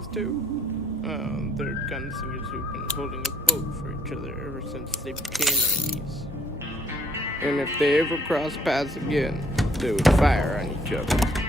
those two? They're gunslingers who've been holding a boat for each other ever since they became enemies. And if they ever cross paths again, they would fire on each other.